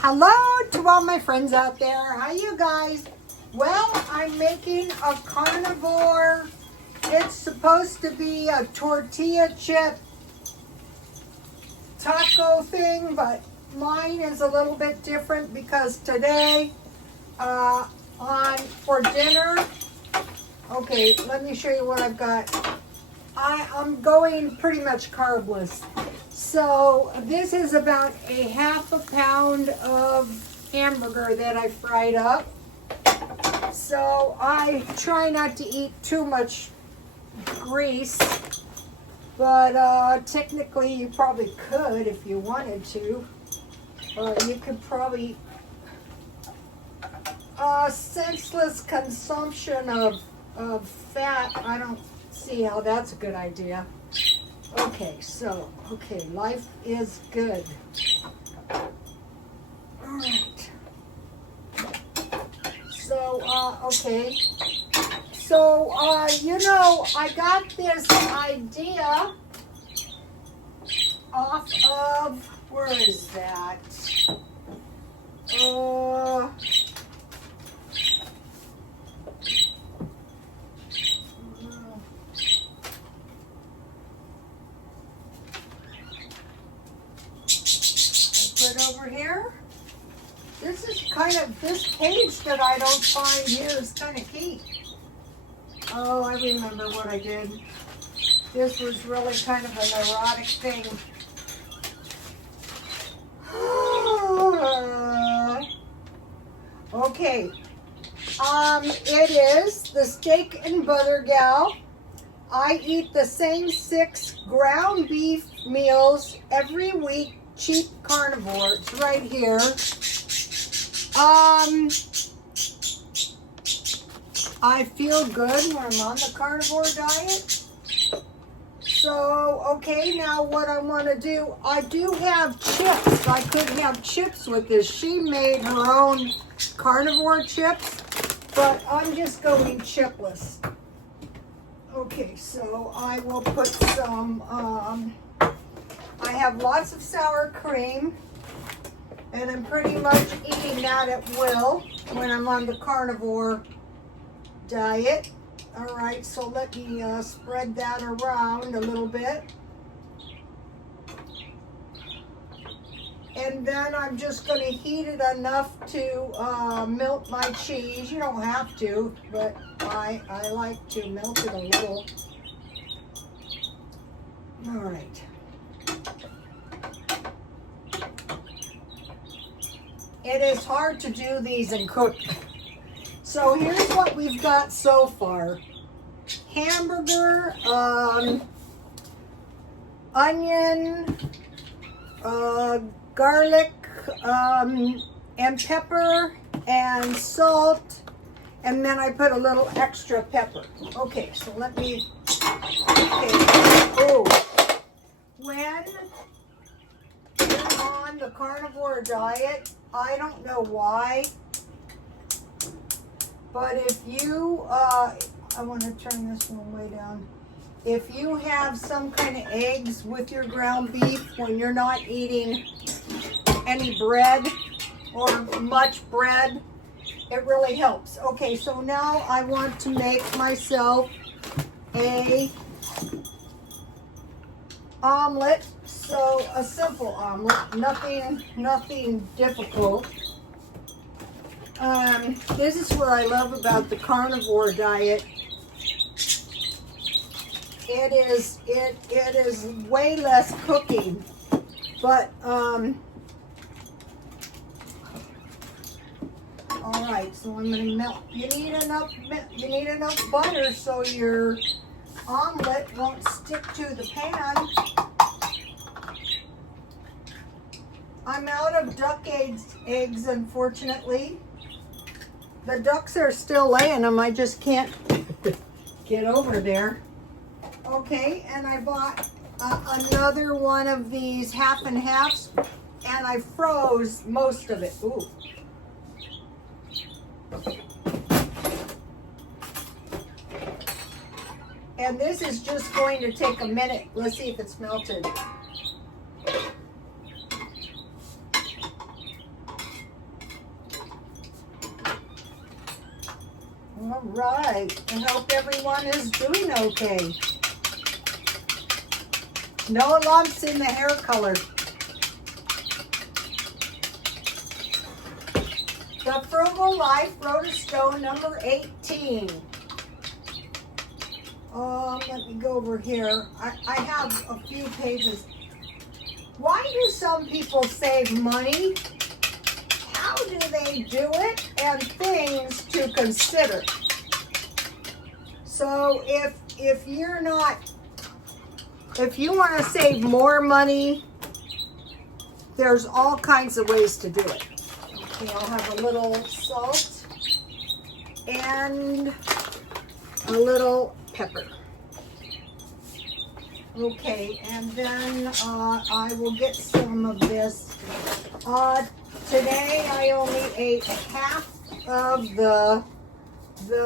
Hello to all my friends out there. How you guys? Well, I'm making a carnivore. It's supposed to be a tortilla chip taco thing, but mine is a little bit different because today for dinner, okay, let me show you what I've got. I'm going pretty much carbless. So this is about a half a pound of hamburger that I fried up. So I try not to eat too much grease, but technically you probably could if you wanted to. You could probably, senseless consumption of fat, I don't see how that's a good idea. Okay, life is good. All right. So, okay. So, I got this idea off of, where is that? Over here. This is this page that I don't find here is kind of key. Oh, I remember what I did. This was really kind of an erotic thing. Okay. It is the steak and butter gal. I eat the same 6 ground beef meals every week. Cheap carnivore. It's right here. I feel good when I'm on the carnivore diet. So, okay, now what I want to do, I do have chips. I could have chips with this. She made her own carnivore chips, but I'm just going chipless. Okay, so I will put some, I have lots of sour cream, and I'm pretty much eating that at will when I'm on the carnivore diet. All right, so let me spread that around a little bit. And then I'm just going to heat it enough to melt my cheese. You don't have to, but I like to melt it a little. All right. It is hard to do these and cook. So here's what we've got so far. Hamburger, onion, garlic, and pepper, and salt, and then I put a little extra pepper. Okay, so let me, okay, oh, when you're on the carnivore diet, I don't know why, but if you, I want to turn this one way down. If you have some kind of eggs with your ground beef when you're not eating any bread or much bread, it really helps. Okay, so now I want to make myself a omelet. So a simple omelet, nothing difficult. This is what I love about the carnivore diet. It is way less cooking, but all right. So I'm gonna melt. You need enough butter so your omelet won't stick to the pan. I'm out of duck eggs, unfortunately. The ducks are still laying them. I just can't get over there. Okay, and I bought another one of these half and halves, and I froze most of it. Ooh. And this is just going to take a minute. Let's see if it's melted. All right. I hope everyone is doing okay. No lumps in the hair color. The Frugal Life Rhoda Stone number 18. Let me go over here. I have a few pages. Why do some people save money? How do they do it? And things to consider. So if you're not, if you want to save more money, there's all kinds of ways to do it. Okay, I'll have a little salt and a little pepper. Okay, and then I will get some of this. Today I only ate half of the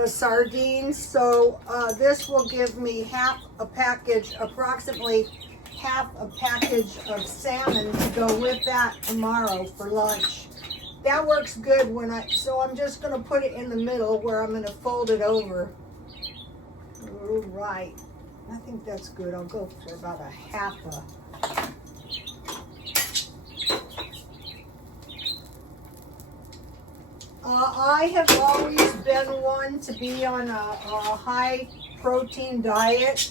sardines, so this will give me half a package, approximately half a package of salmon to go with that tomorrow for lunch. That works good so I'm just going to put it in the middle where I'm going to fold it over. All right. I think that's good. I'll go for about a half a. I have always been one to be on a high protein diet,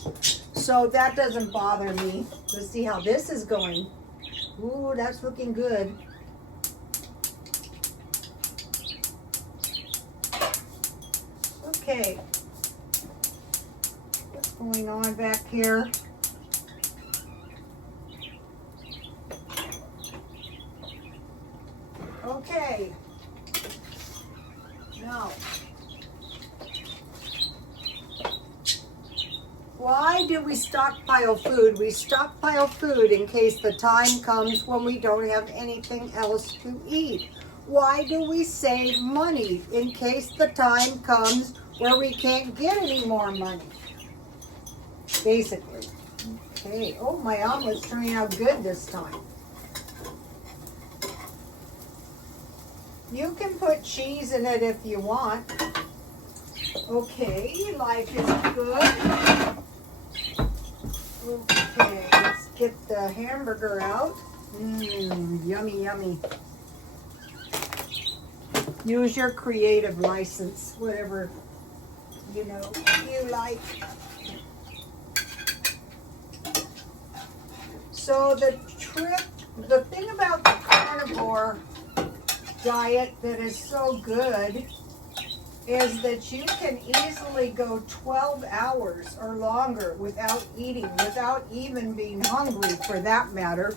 so that doesn't bother me. Let's see how this is going. Ooh, that's looking good. Okay. Going on back here. Okay. Now, why do we stockpile food? We stockpile food in case the time comes when we don't have anything else to eat. Why do we save money? In case the time comes where we can't get any more money. Basically. Okay. Oh, my omelet's turning out good this time. You can put cheese in it if you want. Okay, life is good. Okay, let's get the hamburger out. Yummy, yummy. Use your creative license, whatever, you like. So the thing about the carnivore diet that is so good is that you can easily go 12 hours or longer without eating, without even being hungry for that matter.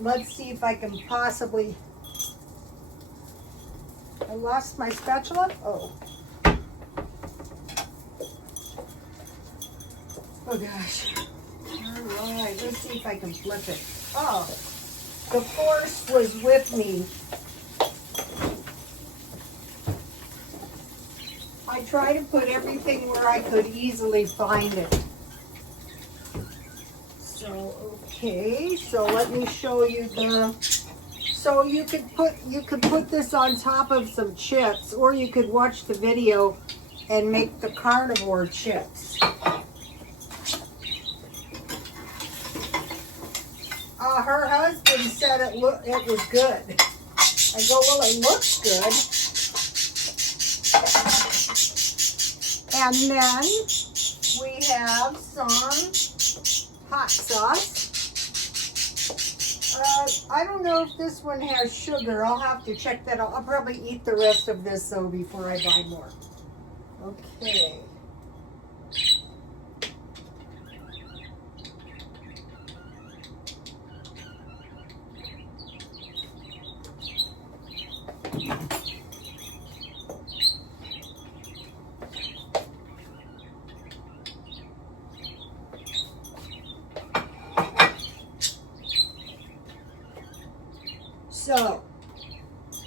Let's see if I can possibly, I lost my spatula? Oh. Oh gosh. Alright, let's see if I can flip it. Oh, the force was with me. I try to put everything where I could easily find it. So, okay, so let me show you so you could put this on top of some chips, or you could watch the video and make the carnivore chips. Her husband said it was good. I go, well, it looks good. And then we have some hot sauce. I don't know if this one has sugar. I'll have to check that out. I'll probably eat the rest of this though before I buy more. Okay.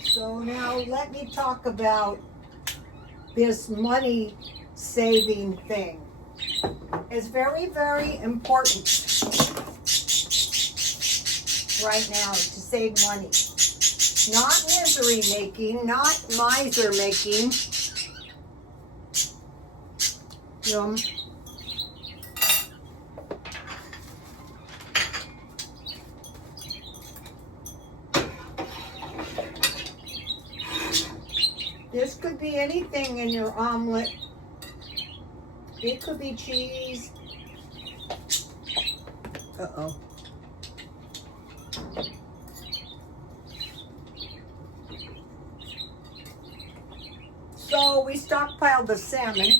So now let me talk about this money saving thing. It's very, very important right now to save money. Not misery making, not miser making. Yum. This could be anything in your omelet. It could be cheese. Uh-oh. So we stockpiled the salmon.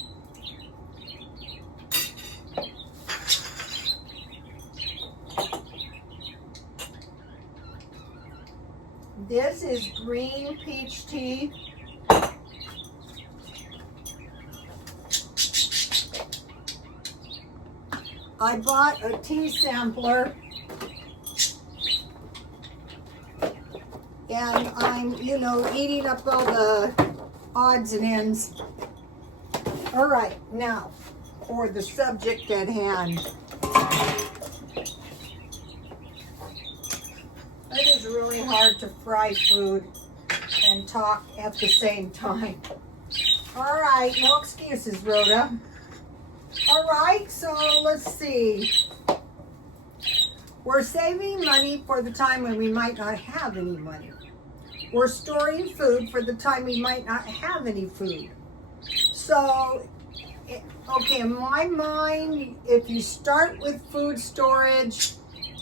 This is green peach tea. I bought a tea sampler, and I'm, eating up all the odds and ends. All right, now for the subject at hand. It is really hard to fry food and talk at the same time. All right, no excuses, Rhoda. All right, so let's see. We're saving money for the time when we might not have any money. We're storing food for the time we might not have any food. So, okay, in my mind, if you start with food storage,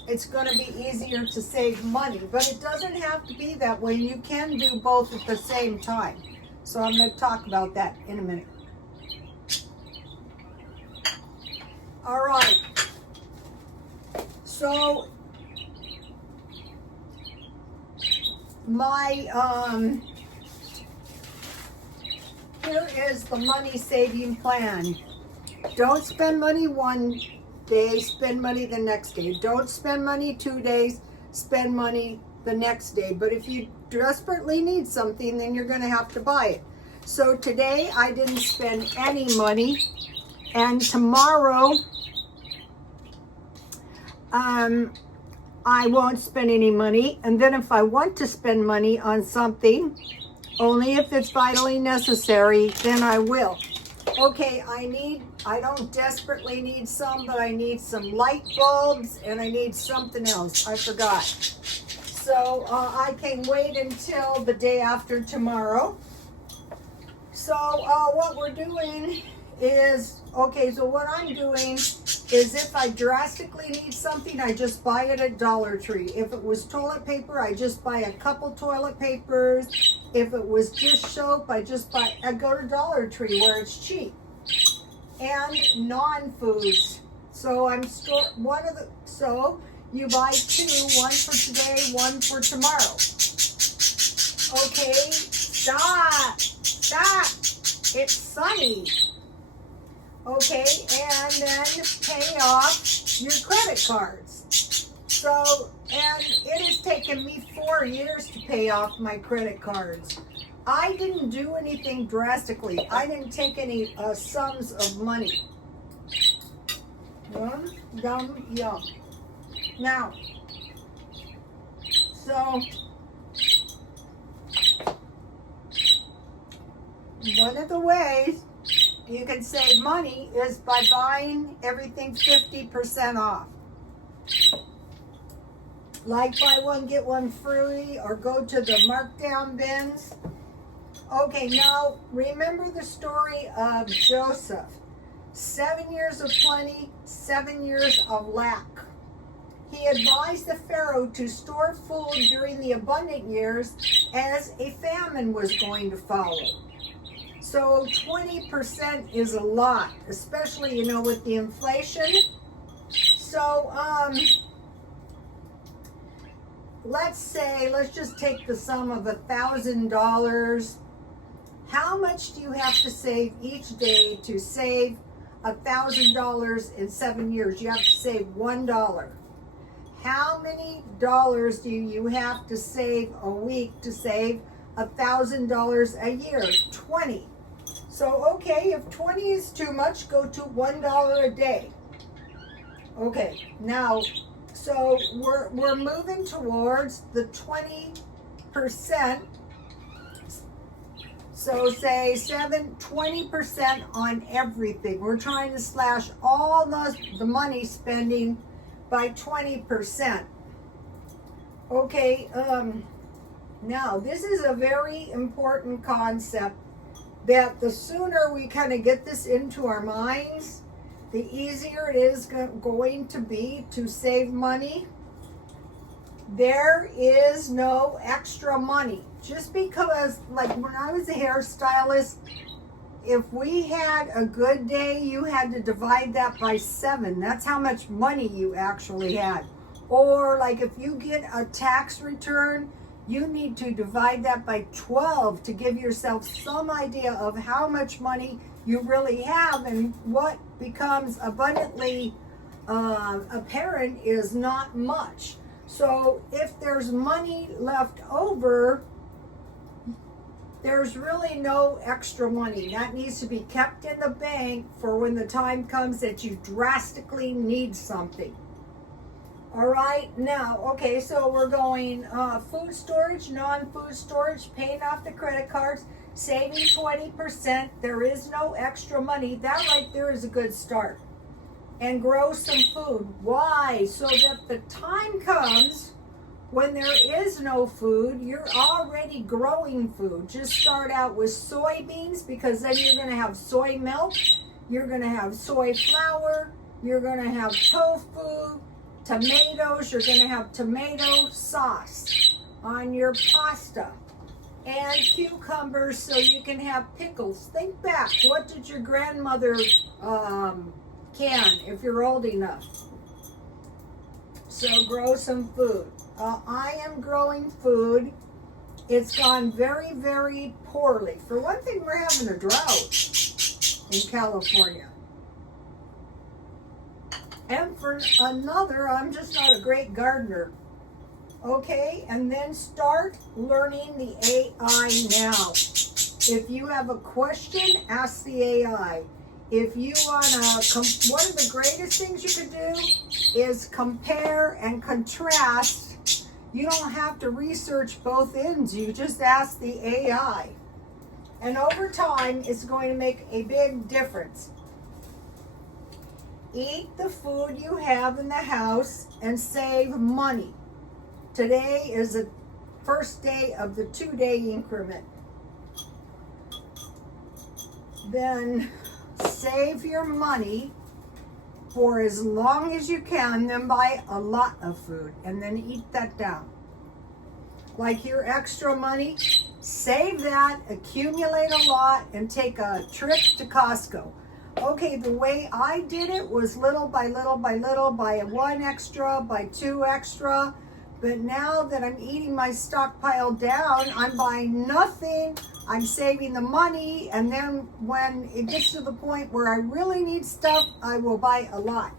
it's going to be easier to save money. But it doesn't have to be that way. You can do both at the same time. So I'm going to talk about that in a minute. All right. So here is the money saving plan. Don't spend money one day, spend money the next day. Don't spend money 2 days, spend money the next day. But if you desperately need something, then you're going to have to buy it. So today I didn't spend any money, and tomorrow I won't spend any money. And then if I want to spend money on something, only if it's vitally necessary, then I will. Okay, I don't desperately need some, but I need some light bulbs and I need something else. I forgot. So I can wait until the day after tomorrow. So what we're doing is, okay, so what I'm doing is if I drastically need something, I just buy it at Dollar Tree. If it was toilet paper, I just buy a couple toilet papers. If it was just soap, I go to Dollar Tree where it's cheap. And non-foods. So so you buy two, one for today, one for tomorrow. Okay, stop, it's sunny. Okay, and then pay off your credit cards. So, and it has taken me 4 years to pay off my credit cards. I didn't do anything drastically. I didn't take any sums of money. Yum, yum, yum. Now, so, one of the ways you can save money is by buying everything 50% off. Like buy one, get one free, or go to the markdown bins. Okay, now remember the story of Joseph. 7 years of plenty, 7 years of lack. He advised the Pharaoh to store food during the abundant years as a famine was going to follow. So 20% is a lot, especially, with the inflation. So, let's just take the sum of $1,000. How much do you have to save each day to save $1,000 in 7 years? You have to save $1. How many dollars do you have to save a week to save $1,000 a year? 20. So, okay, if 20 is too much, go to $1 a day. Okay, now, so we're moving towards the 20 20%. So say 20% on everything. We're trying to slash all the money spending by 20%. Okay, now this is a very important concept that the sooner we kind of get this into our minds, the easier it is going to be to save money. There is no extra money. Just because, like when I was a hairstylist, if we had a good day, you had to divide that by 7. That's how much money you actually had. Or like if you get a tax return, you need to divide that by 12 to give yourself some idea of how much money you really have, and what becomes abundantly apparent is not much. So if there's money left over, there's really no extra money. That needs to be kept in the bank for when the time comes that you drastically need something. All right, now, okay, so we're going food storage, non-food storage, paying off the credit cards, saving 20%. There is no extra money. That right there is a good start. And grow some food. Why? So that the time comes when there is no food, you're already growing food. Just start out with soybeans, because then you're going to have soy milk, you're going to have soy flour, you're going to have tofu, tomatoes, you're going to have tomato sauce on your pasta, and cucumbers so you can have pickles. Think back, what did your grandmother can if you're old enough? So grow some food. I am growing food. It's gone very, very poorly. For one thing, we're having a drought in California. And for another, I'm just not a great gardener. Okay, and then start learning the AI now. If you have a question, ask the AI. If you want to, one of the greatest things you can do is compare and contrast. You don't have to research both ends. You just ask the AI. And over time, it's going to make a big difference. Eat the food you have in the house and save money. Today is the first day of the 2-day increment. Then save your money for as long as you can, then buy a lot of food and then eat that down. Like your extra money, save that, accumulate a lot, and take a trip to Costco. Okay, the way I did it was little by little by little, buy 1 extra, buy 2 extra. But now that I'm eating my stockpile down, I'm buying nothing. I'm saving the money, and then when it gets to the point where I really need stuff, I will buy a lot.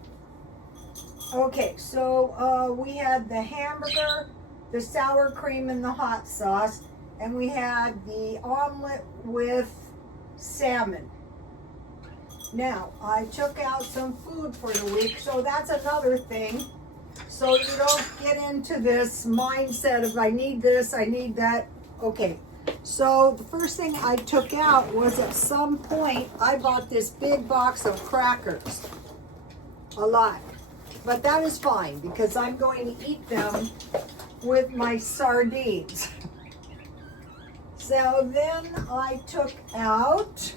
Okay, so we had the hamburger, the sour cream, and the hot sauce, and we had the omelet with salmon. Now, I took out some food for the week, so that's another thing. So you don't get into this mindset of I need this, I need that. Okay, so the first thing I took out was at some point I bought this big box of crackers. A lot. But that is fine because I'm going to eat them with my sardines. So then I took out,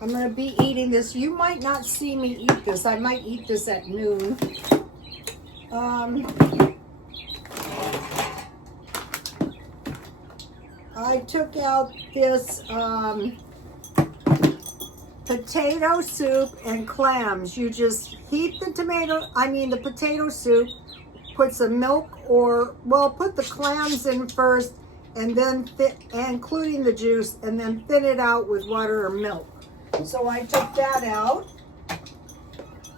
I'm going to be eating this. You might not see me eat this. I might eat this at noon. I took out this potato soup and clams. You just heat the potato soup, put some milk, or, well, put the clams in first, and then including the juice, and then thin it out with water or milk. So I took that out.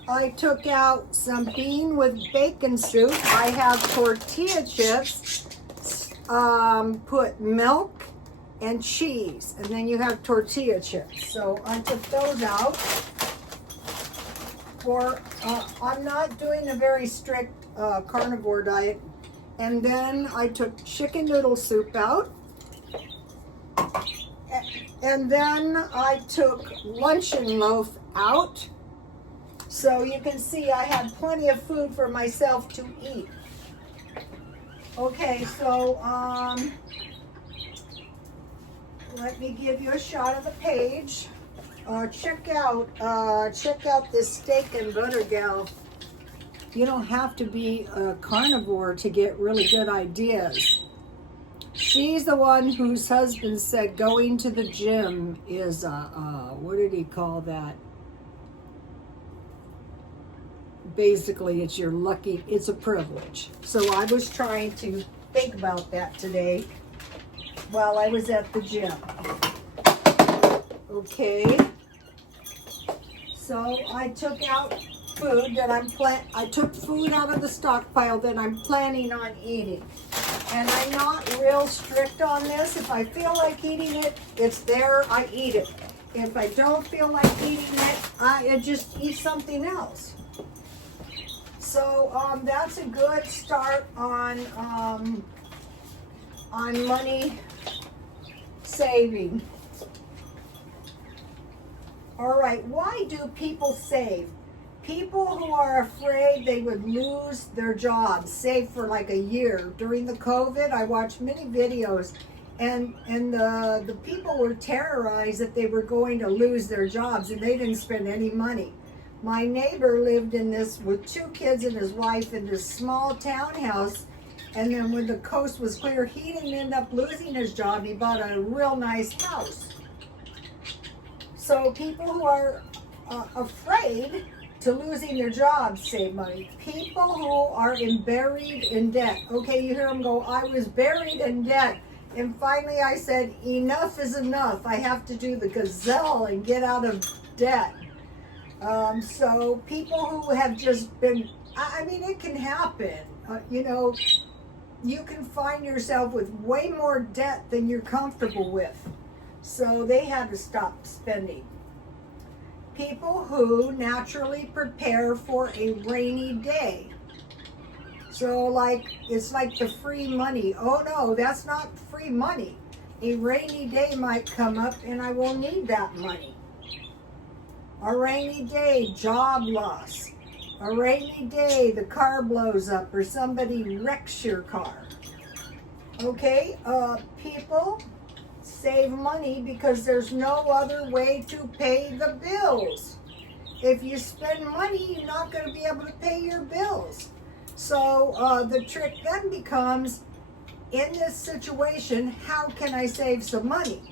I took out some bean with bacon soup. I have tortilla chips, put milk and cheese, and then you have tortilla chips. So I took those out. I'm not doing a very strict carnivore diet, And then I took chicken noodle soup out. And then I took luncheon loaf out. So you can see I had plenty of food for myself to eat. Okay, so let me give you a shot of the page. Check out this steak and butter gal. You don't have to be a carnivore to get really good ideas. She's the one whose husband said going to the gym is what did he call that? Basically, it's your lucky, it's a privilege. So I was trying to think about that today while I was at the gym. Okay. So I took out food that I took food out of the stockpile that I'm planning on eating. And I'm not real strict on this. If I feel like eating it, it's there, I eat it. If I don't feel like eating it, I just eat something else. So that's a good start on money saving. All right, why do people save? People who are afraid they would lose their jobs save for like a year. During the COVID, I watched many videos, and the people were terrorized that they were going to lose their jobs, and they didn't spend any money. My neighbor lived in this with 2 kids and his wife in this small townhouse, and then when the coast was clear, he didn't end up losing his job. He bought a real nice house. So people who are afraid to losing their jobs save money. People who are buried in debt. Okay, you hear them go, I was buried in debt. And finally I said, enough is enough. I have to do the gazelle and get out of debt. So people who have just been, I mean, it can happen. You know, you can find yourself with way more debt than you're comfortable with. So they had to stop spending. People who naturally prepare for a rainy day. So like, it's like the free money. Oh no, that's not free money. A rainy day might come up and I will need that money. A rainy day, job loss. A rainy day, the car blows up or somebody wrecks your car. Okay, people save money because there's no other way to pay the bills. If you spend money, you're not going to be able to pay your bills. So the trick then becomes, in this situation, how can I save some money?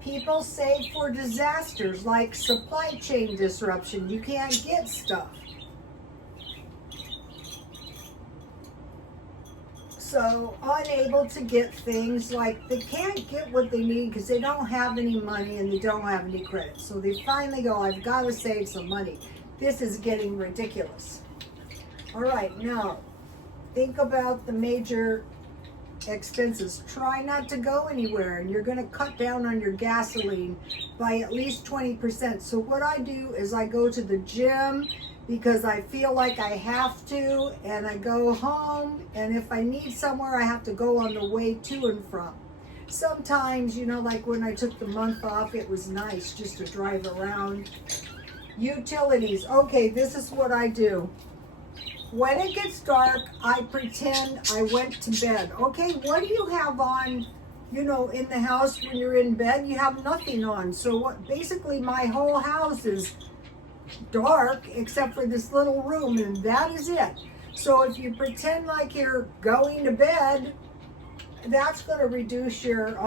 People save for disasters like supply chain disruption. You can't get stuff. So unable to get things, like they can't get what they need because they don't have any money and they don't have any credit. So they finally go, I've got to save some money. This is getting ridiculous. All right, now think about the major expenses. Try not to go anywhere, and you're going to cut down on your gasoline by at least 20%. So what I do is I go to the gym because I feel like I have to, and I go home, and if I need somewhere, I have to go on the way to and from. Sometimes, you know, like when I took the month off, it was nice just to drive around. Utilities. Okay, this is what I do. When it gets dark, I pretend I went to bed. Okay, what do you have on, you know, in the house when you're in bed? You have nothing on. So what? Basically, my whole house is dark except for this little room, and that is it. So if you pretend like you're going to bed, that's going to reduce your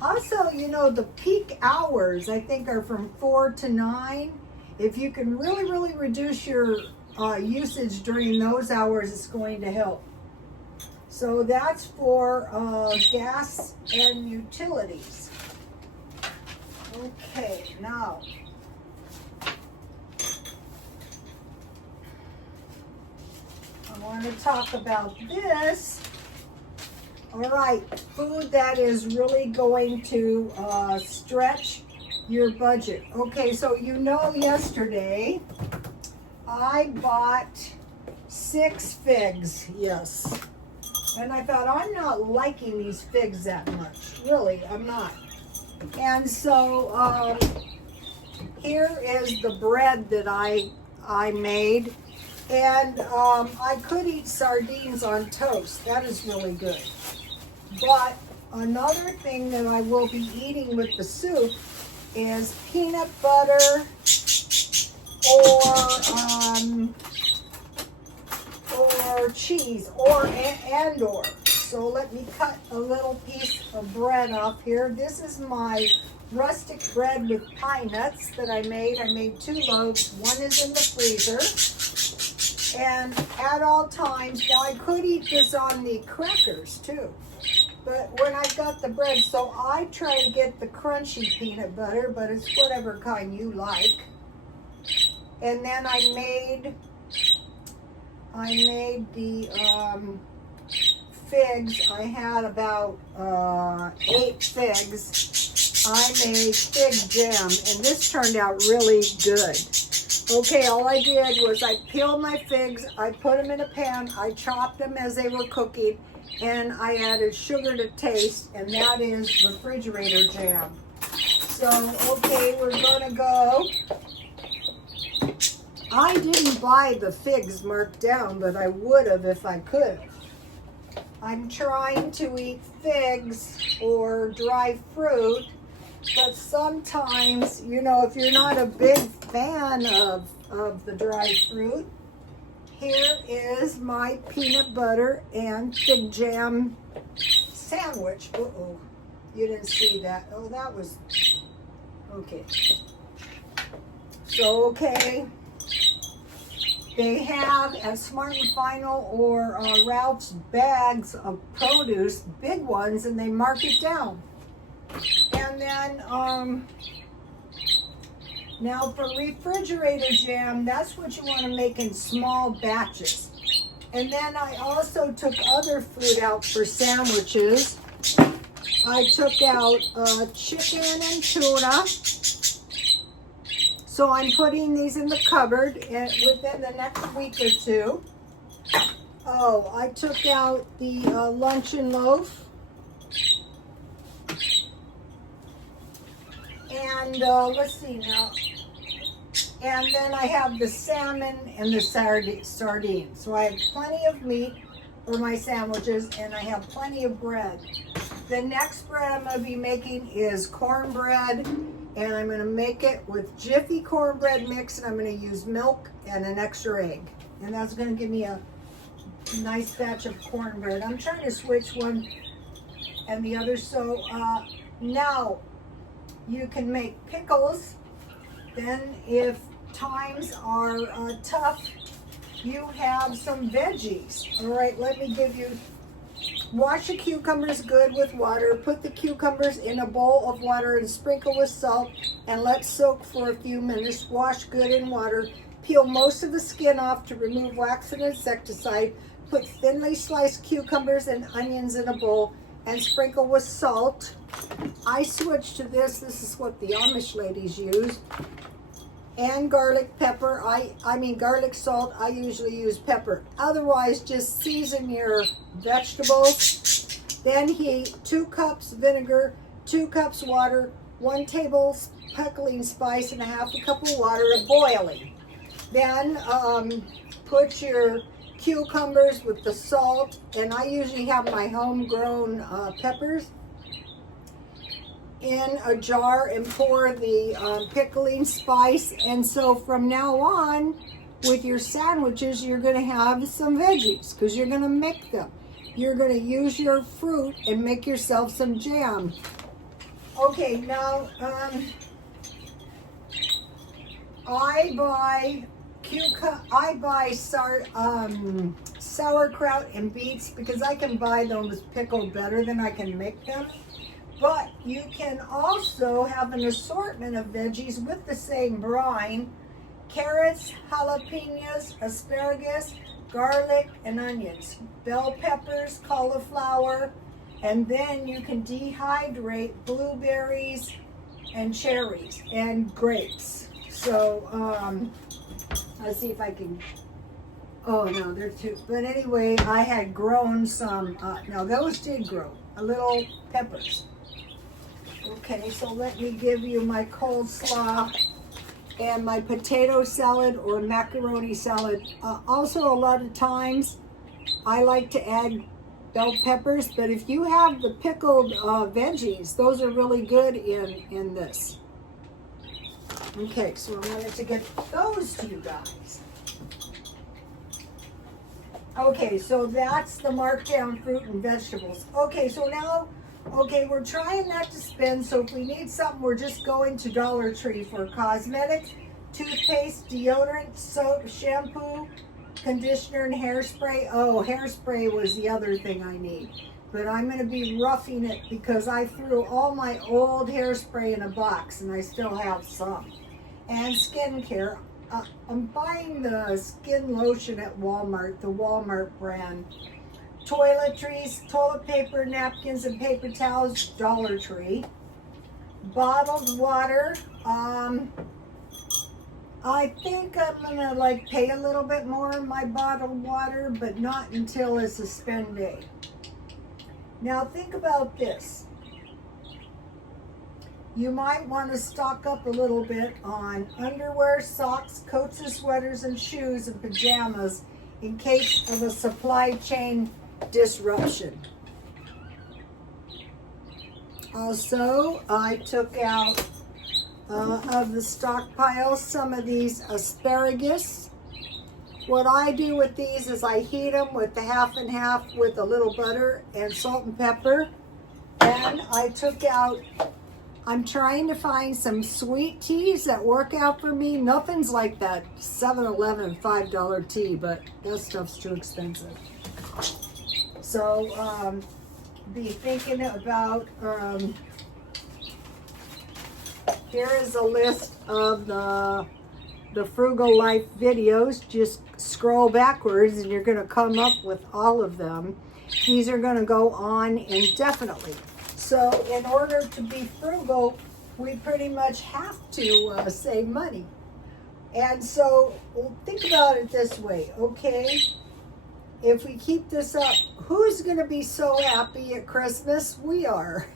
also, you know, the peak hours I think are from 4 to 9. If you can really reduce your usage during those hours, it's going to help. So that's for gas and utilities. Okay, now I want to talk about this. All right, food that is really going to stretch your budget. Okay, so you know yesterday I bought 6 figs, yes. And I thought, I'm not liking these figs that much. Really, I'm not. And so here is the bread that I made. And I could eat sardines on toast. That is really good. But another thing that I will be eating with the soup is peanut butter or cheese or. So let me cut a little piece of bread off here. This is my rustic bread with pine nuts that I made. I made 2 loaves. One is in the freezer. And at all times, now I could eat this on the crackers too. But when I've got the bread, so I try to get the crunchy peanut butter, but it's whatever kind you like. And then I made the figs. I had about 8 figs. I made fig jam, and this turned out really good. Okay, all I did was I peeled my figs, I put them in a pan, I chopped them as they were cooking, and I added sugar to taste, and that is refrigerator jam. So, okay, we're gonna go. I didn't buy the figs marked down, but I would have if I could. I'm trying to eat figs or dry fruit, but sometimes, you know, if you're not a big fan of the dry fruit, here is my peanut butter and fig jam sandwich. Uh-oh, you didn't see that. Oh, that was, okay. So, okay. They have at Smart and Final or Ralph's bags of produce, big ones, and they mark it down. And then, now for refrigerator jam, that's what you want to make in small batches. And then I also took other fruit out for sandwiches. I took out chicken and tuna. So I'm putting these in the cupboard within the next week or 2. Oh, I took out the luncheon loaf. And let's see now. And then I have the salmon and the sardines. So I have plenty of meat for my sandwiches, and I have plenty of bread. The next bread I'm going to be making is cornbread, and I'm going to make it with Jiffy cornbread mix, and I'm going to use milk and an extra egg. And that's going to give me a nice batch of cornbread. I'm trying to switch one and the other. So now you can make pickles. Then if times are tough, you have some veggies. All right, let me give you. Wash the cucumbers good with water. Put the cucumbers in a bowl of water and sprinkle with salt and let soak for a few minutes. Wash good in water. Peel most of the skin off to remove wax and insecticide. Put thinly sliced cucumbers and onions in a bowl and sprinkle with salt. I switched to this. This is what the Amish ladies use. And garlic pepper. I mean garlic salt. I usually use pepper. Otherwise, just season your vegetables. Then heat 2 cups vinegar, 2 cups water, 1 table pickling spice, and a half a cup of water boiling. Then put your cucumbers with the salt, and I usually have my homegrown peppers in a jar and pour the pickling spice. And so from now on with your sandwiches, you're going to have some veggies because you're going to make them. You're going to use your fruit and make yourself some jam. Okay, now I buy sauerkraut and beets because I can buy those pickled better than I can make them. But you can also have an assortment of veggies with the same brine: carrots, jalapenos, asparagus, garlic, and onions, bell peppers, cauliflower, and then you can dehydrate blueberries and cherries and grapes. So Let's see if I can, oh no, they're too, but anyway, I had grown some, now those did grow, little peppers. Okay, so let me give you my coleslaw and my potato salad or macaroni salad. Also, a lot of times, I like to add bell peppers, but if you have the pickled veggies, those are really good in this. Okay, so I wanted to get those to you guys. Okay, so that's the markdown fruit and vegetables. Okay, so now, okay, we're trying not to spend, so if we need something, we're just going to Dollar Tree for cosmetics, toothpaste, deodorant, soap, shampoo, conditioner, and hairspray. Oh, hairspray was the other thing I need. But I'm going to be roughing it because I threw all my old hairspray in a box and I still have some. And skincare. I'm buying the skin lotion at Walmart, the Walmart brand. Toiletries, toilet paper, napkins, and paper towels, Dollar Tree. Bottled water. I think I'm gonna like pay a little bit more in my bottled water, but not until it's a spend day. Now think about this. You might want to stock up a little bit on underwear, socks, coats and sweaters, and shoes and pajamas in case of a supply chain disruption. Also, I took out of the stockpile some of these asparagus. What I do with these is I heat them with the half and half with a little butter and salt and pepper. And I took out, I'm trying to find some sweet teas that work out for me. Nothing's like that 7-Eleven $5 tea, but that stuff's too expensive. So be thinking about, here is a list of the Frugal Life videos. Just scroll backwards and you're going to come up with all of them. These are going to go on indefinitely. So in order to be frugal, we pretty much have to save money. And so think about it this way, okay? If we keep this up, who's going to be so happy at Christmas? We are.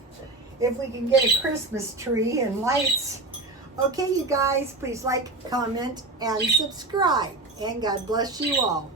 If we can get a Christmas tree and lights. Okay, you guys, please like, comment, and subscribe. And God bless you all.